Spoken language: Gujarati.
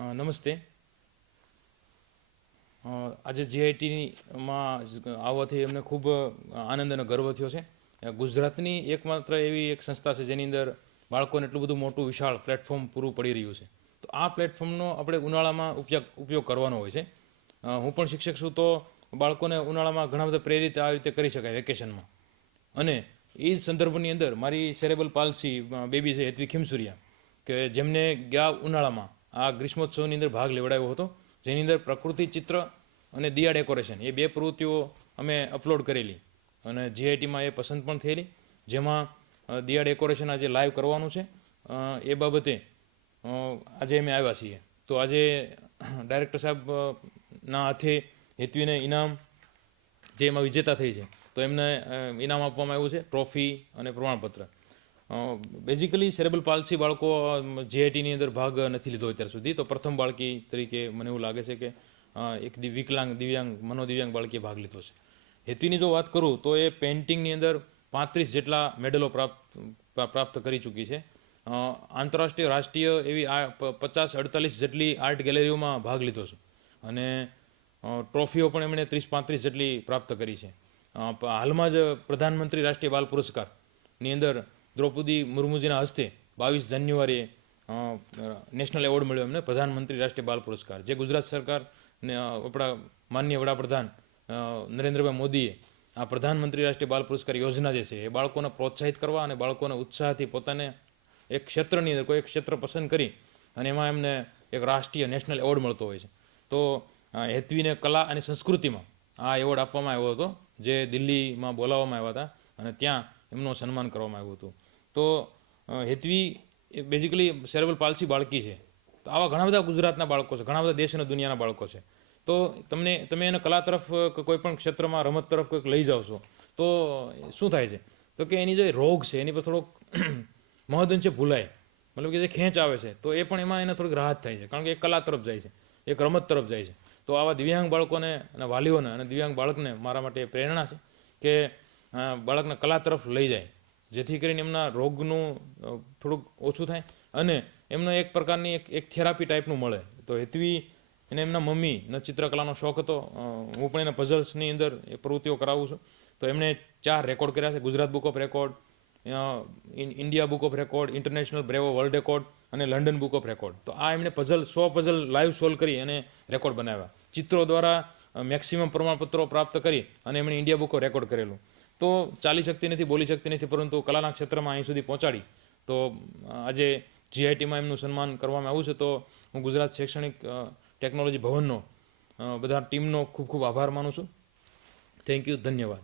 નમસ્તે. આજે જીઆઈટીમાં આવવાથી અમને ખૂબ આનંદ અને ગર્વ થયો છે. ગુજરાતની એકમાત્ર એવી એક સંસ્થા છે જેની અંદર બાળકોને એટલું બધું મોટું વિશાળ પ્લેટફોર્મ પૂરું પડી રહ્યું છે. તો આ પ્લેટફોર્મનો આપણે ઉનાળામાં ઉપયોગ કરવાનો હોય છે. હું પણ શિક્ષક છું, તો બાળકોને ઉનાળામાં ઘણા બધા પ્રેરિત આ રીતે કરી શકાય વેકેશનમાં. અને એ જ સંદર્ભની અંદર મારી સેરેબલ પાલ્સી બેબી છે હેત્વી ખીમસુરિયા, કે જેમને ગયા ઉનાળામાં આ ગ્રીષ્મોત્સવની અંદર ભાગ લેવડાવ્યો હતો, જેની અંદર પ્રકૃતિ ચિત્ર અને દિયા ડેકોરેશન એ બે પ્રવૃત્તિઓ અમે અપલોડ કરેલી અને જીઆઈટીમાં એ પસંદ પણ થયેલી. જેમાં દિયા ડેકોરેશન આજે લાઈવ કરવાનું છે, એ બાબતે આજે અમે આવ્યા છીએ. તો આજે ડાયરેક્ટર સાહેબના હાથે હેત્વીને ઇનામ, જે એમાં વિજેતા થઈ છે, તો એમને ઇનામ આપવામાં આવ્યું છે, ટ્રોફી અને પ્રમાણપત્ર. બેઝિકલી સેરેબલ પાલ્સી બાળકો જીઆઈટીની અંદર ભાગ નથી લીધો અત્યાર સુધી, તો પ્રથમ બાળકી તરીકે મને એવું લાગે છે કે એક દિવ્યાંગ મનોદિવ્યાંગ બાળકીએ ભાગ લીધો છે. હેત્વીની જો વાત કરું તો એ પેઇન્ટિંગની અંદર 35 જેટલા મેડલો પ્રાપ્ત કરી ચૂકી છે. આંતરરાષ્ટ્રીય રાષ્ટ્રીય એવી 50-48 જેટલી આર્ટ ગેલેરીઓમાં ભાગ લીધો છે અને ટ્રોફીઓ પણ એમણે 30-35 જેટલી પ્રાપ્ત કરી છે. હાલમાં જ પ્રધાનમંત્રી રાષ્ટ્રીય બાલ પુરસ્કારની અંદર દ્રૌપદી મુર્મુજીના હસ્તે 22 જાન્યુઆરીએ નેશનલ એવોર્ડ મળ્યો એમને, પ્રધાનમંત્રી રાષ્ટ્રીય બાલ પુરસ્કાર, જે ગુજરાત સરકાર ને આપણા માનનીય વડાપ્રધાન નરેન્દ્રભાઈ મોદીએ આ પ્રધાનમંત્રી રાષ્ટ્રીય બાલ પુરસ્કાર યોજના જે છે એ બાળકોને પ્રોત્સાહિત કરવા અને બાળકોને ઉત્સાહથી પોતાને એક ક્ષેત્રની અંદર કોઈ એક ક્ષેત્ર પસંદ કરી અને એમાં એમને એક રાષ્ટ્રીય નેશનલ એવોર્ડ મળતો હોય છે. તો હેત્વીને કલા અને સંસ્કૃતિમાં આ એવોર્ડ આપવામાં આવ્યો હતો, જે દિલ્હીમાં બોલાવવામાં આવ્યા હતા અને ત્યાં એમનું સન્માન કરવામાં આવ્યું હતું. તો હેત્વી એ બેઝિકલી સેરેબલ પાલ્સી બાળકી છે. તો આવા ઘણા બધા ગુજરાતના બાળકો છે, ઘણા બધા દેશ અને દુનિયાના બાળકો છે. તો તમે એને કલા તરફ કોઈ પણ ક્ષેત્રમાં રમત તરફ કંઈક લઈ જાઓ છો, તો શું થાય છે, તો કે એની જે રોગ છે એની પર થોડોક મહદઅંશે ભૂલાય, મતલબ કે જે ખેંચ આવે છે, તો એ પણ એમાં એને થોડીક રાહત થાય છે, કારણ કે એક કલા તરફ જાય છે, એક રમત તરફ જાય છે. તો આવા દિવ્યાંગ બાળકોને અને વાલીઓને અને દિવ્યાંગ બાળકને મારા માટે પ્રેરણા છે કે બાળકને કલા તરફ લઈ જાય, જેથી કરીને એમના રોગનું થોડુંક ઓછું થાય અને એમને એક પ્રકારની એક થેરાપી ટાઈપનું મળે. તો હેત્વી અને એમના મમ્મીને ચિત્રકલાનો શોખ હતો. હું પણ એને પઝલ્સની અંદર એ પ્રવૃત્તિઓ કરાવું છું. તો એમણે 4 રેકોર્ડ કર્યા છે: Gujarat book of record, India book of record, international બ્રેવો world record અને લંડન બુક ઓફ રેકોર્ડ. તો આ એમને 100 પઝલ લાઈવ સોલ્વ કરી અને રેકોર્ડ બનાવ્યા. ચિત્રો દ્વારા મેક્સિમમ પ્રમાણપત્રો પ્રાપ્ત કરી અને એમણે ઇન્ડિયા બુક ઓફ રેકોર્ડ કરેલું. તો ચાલી શકતી નથી, બોલી શકતી નથી, પરંતુ કલાના ક્ષેત્રમાં અહીં સુધી પહોંચાડી. તો આજે જીઆઈટીમાં એમનું સન્માન કરવામાં આવ્યું છે. તો હું ગુજરાત શૈક્ષણિક ટેકનોલોજી ભવનનો બધા ટીમનો ખૂબ ખૂબ આભાર માનું છું. થેન્ક યુ, ધન્યવાદ.